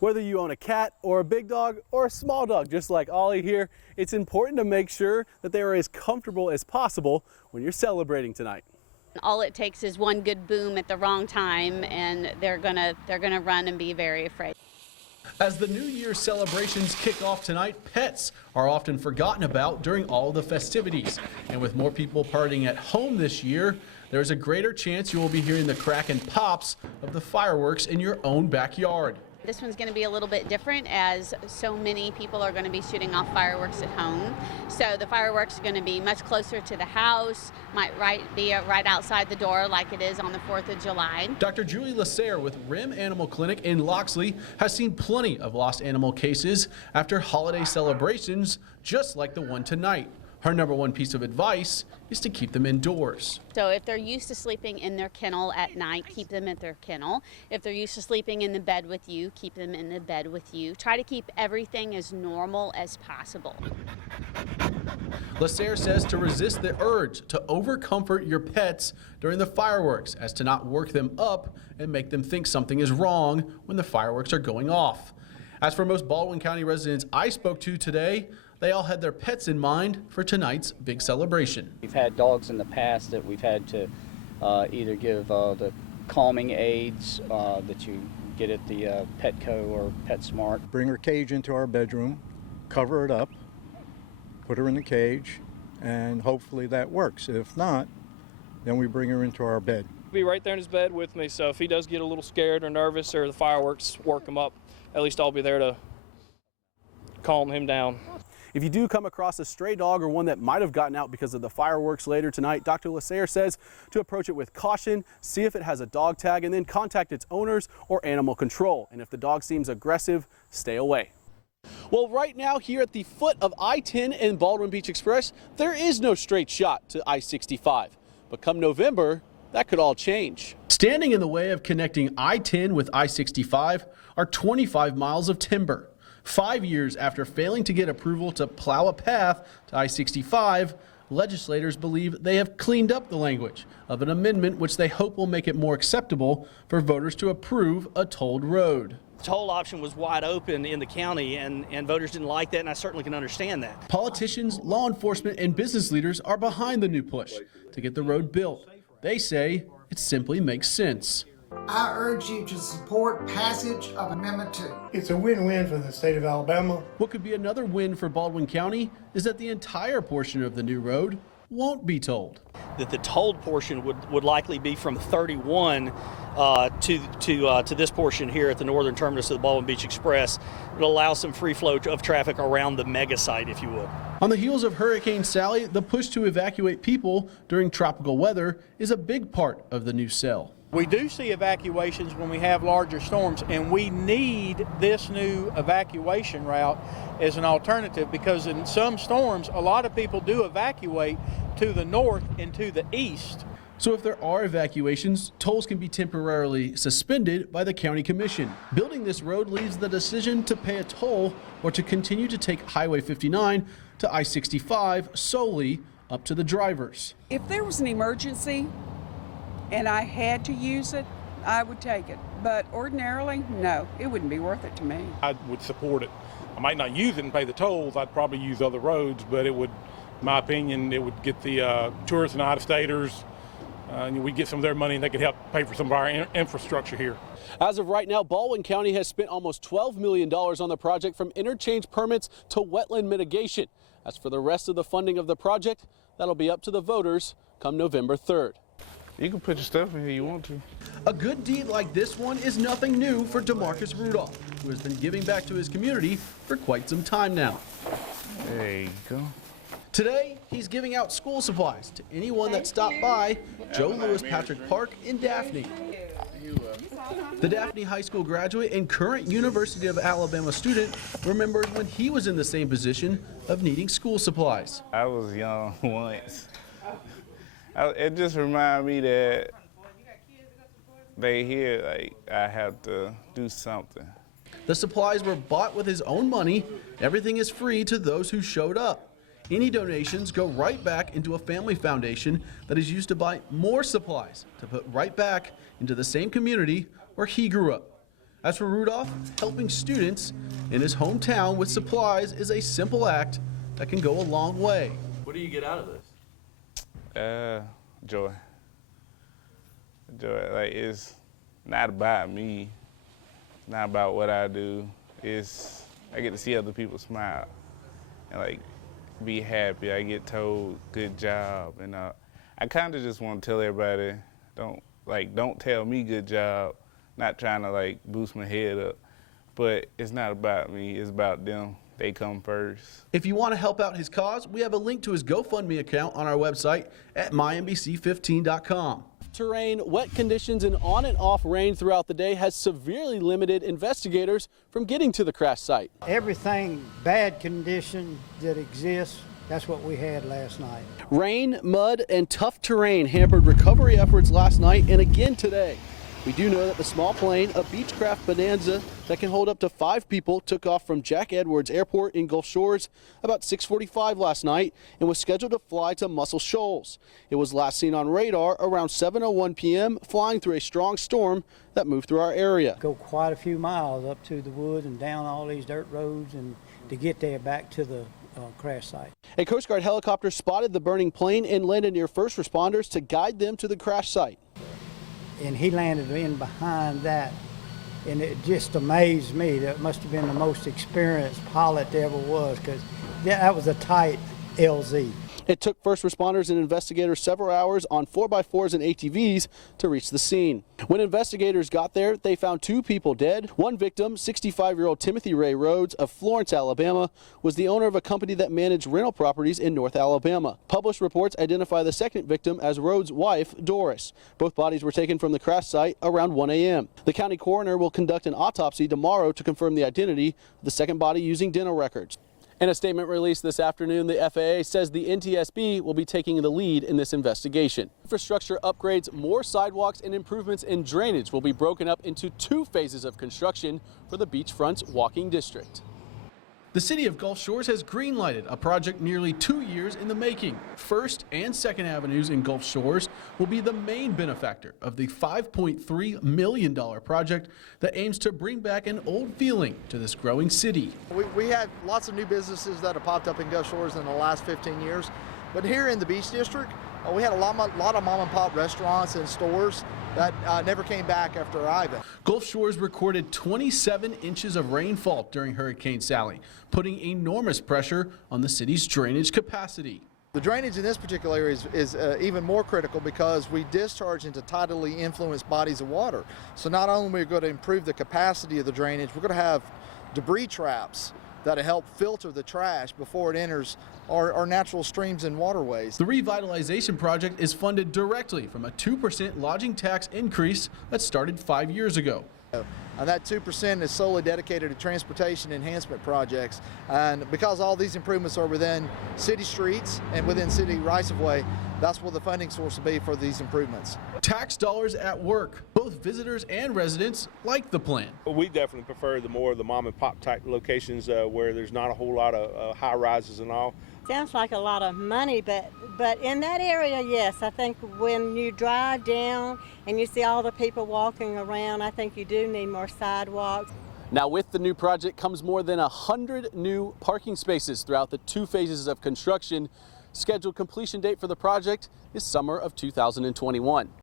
Whether you own a cat or a big dog or a small dog, just like Ollie here, it's important to make sure that they are as comfortable as possible when you're celebrating tonight. All it takes is one good boom at the wrong time and they're gonna run and be very afraid. As the New Year's celebrations kick off tonight, pets are often forgotten about during all the festivities. And with more people partying at home this year, there's a greater chance you will be hearing the crack and pops of the fireworks in your own backyard. This one's going to be a little bit different as so many people are going to be shooting off fireworks at home. So the fireworks are going to be much closer to the house, might be right outside the door like it is on the 4th of July. Dr. Julie Lasser with Rim Animal Clinic in Loxley has seen plenty of lost animal cases after holiday celebrations just like the one tonight. Her #1 piece of advice is to keep them indoors. So if they're used to sleeping in their kennel at night, keep them at their kennel. If they're used to sleeping in the bed with you, keep them in the bed with you. Try to keep everything as normal as possible. Lasser says to resist the urge to overcomfort your pets during the fireworks, as to not work them up and make them think something is wrong when the fireworks are going off. As for most Baldwin County residents I spoke to today, they all had their pets in mind for tonight's big celebration. We've had dogs in the past that we've had to either give the calming aids that you get at the Petco or PetSmart. Bring her cage into our bedroom, cover it up, put her in the cage, and hopefully that works. If not, then we bring her into our bed. Be right there in his bed with me, so if he does get a little scared or nervous or the fireworks work him up, at least I'll be there to calm him down. If you do come across a stray dog or one that might have gotten out because of the fireworks later tonight, Dr. Lasser says to approach it with caution, see if it has a dog tag, and then contact its owners or animal control. And if the dog seems aggressive, stay away. Well, right now here at the foot of I-10 and Baldwin Beach Express, there is no straight shot to I-65. But come November, that could all change. Standing in the way of connecting I-10 with I-65 are 25 miles of timber. 5 years after failing to get approval to plow a path to I-65, legislators believe they have cleaned up the language of an amendment which they hope will make it more acceptable for voters to approve a tolled road. The toll option was wide open in the county, and voters didn't like that, and I certainly can understand that. Politicians, law enforcement, and business leaders are behind the new push to get the road built. They say it simply makes sense. I urge you to support passage of Amendment 2. It's a win-win for the state of Alabama. What could be another win for Baldwin County is that the entire portion of the new road won't be tolled. That the tolled portion would likely be from 31 to this portion here at the northern terminus of the Baldwin Beach Express. It'll allow some free flow of traffic around the mega site, if you will. On the heels of Hurricane Sally, the push to evacuate people during tropical weather is a big part of the new cell. We do see evacuations when we have larger storms, and we need this new evacuation route as an alternative, because in some storms, a lot of people do evacuate to the north and to the east. So if there are evacuations, tolls can be temporarily suspended by the county commission. Building this road leaves the decision to pay a toll or to continue to take Highway 59 to I-65 solely up to the drivers. If there was an emergency and I had to use it, I would take it. But ordinarily, no, it wouldn't be worth it to me. I would support it. I might not use it and pay the tolls. I'd probably use other roads, but it would, in my opinion, it would get the tourists and out-of-staters, and we get some of their money and they could help pay for some of our infrastructure here. As of right now, Baldwin County has spent almost $12 million on the project, from interchange permits to wetland mitigation. As for the rest of the funding of the project, that'll be up to the voters come November 3rd. You can put your stuff in here you want to. A good deed like this one is nothing new for DeMarcus Rudolph, who has been giving back to his community for quite some time now. There you go. Today, he's giving out school supplies to anyone that stopped by Joe Louis Patrick Park in Daphne. The Daphne High School graduate and current University of Alabama student remembers when he was in the same position of needing school supplies. I was young once. It just reminded me that they here, like, I have to do something. The supplies were bought with his own money. Everything is free to those who showed up. Any donations go right back into a family foundation that is used to buy more supplies to put right back into the same community where he grew up. As for Rudolph, helping students in his hometown with supplies is a simple act that can go a long way. What do you get out of this? Joy. Joy, like, it's not about me, it's not about what I do, I get to see other people smile and like be happy. I get told good job, and I kind of just want to tell everybody, don't tell me good job, not trying to like boost my head up, but it's not about me, it's about them. They come first. If you want to help out his cause, we have a link to his GoFundMe account on our website at mynbc15.com. Terrain, wet conditions, and on and off rain throughout the day has severely limited investigators from getting to the crash site. Everything bad condition that exists, that's what we had last night. Rain, mud, and tough terrain hampered recovery efforts last night and again today. We do know that the small plane, a Beechcraft Bonanza that can hold up to 5 people, took off from Jack Edwards Airport in Gulf Shores about 6:45 last night and was scheduled to fly to Muscle Shoals. It was last seen on radar around 7:01 p.m. flying through a strong storm that moved through our area. Go quite a few miles up to the woods and down all these dirt roads and to get there back to the crash site. A Coast Guard helicopter spotted the burning plane and landed near first responders to guide them to the crash site. And he landed in behind that, and it just amazed me. That must have been the most experienced pilot there ever was, because that was a tight LZ. It took first responders and investigators several hours on 4x4s and ATVs to reach the scene. When investigators got there, they found 2 people dead. One victim, 65-year-old Timothy Ray Rhodes of Florence, Alabama, was the owner of a company that managed rental properties in North Alabama. Published reports identify the second victim as Rhodes' wife, Doris. Both bodies were taken from the crash site around 1 a.m. The county coroner will conduct an autopsy tomorrow to confirm the identity of the second body using dental records. In a statement released this afternoon, the FAA says the NTSB will be taking the lead in this investigation. Infrastructure upgrades, more sidewalks, and improvements in drainage will be broken up into 2 phases of construction for the beachfront's walking district. The city of Gulf Shores has green-lighted a project nearly 2 years in the making. First and Second Avenues in Gulf Shores will be the main benefactor of the $5.3 million project that aims to bring back an old feeling to this growing city. We had lots of new businesses that have popped up in Gulf Shores in the last 15 years, but here in the Beach District, we had a lot of mom and pop restaurants and stores that never came back after Ivan. Gulf Shores recorded 27 inches of rainfall during Hurricane Sally, putting enormous pressure on the city's drainage capacity. The drainage in this particular area is even more critical because we discharge into tidally influenced bodies of water. So not only are we going to improve the capacity of the drainage, we're going to have debris traps that'll help filter the trash before it enters our natural streams and waterways. The revitalization project is funded directly from a 2% lodging tax increase that started 5 years ago. And that 2% is solely dedicated to transportation enhancement projects. And because all these improvements are within city streets and within city rights-of-way, that's where the funding source will be for these improvements. Tax dollars at work. Both visitors and residents like the plan. We definitely prefer the more of the mom and pop type locations where there's not a whole lot of high rises and all. Sounds like a lot of money, but in that area, yes. I think when you drive down and you see all the people walking around, I think you do need more sidewalks. Now with the new project comes more than 100 new parking spaces throughout the 2 phases of construction. Scheduled completion date for the project is summer of 2021.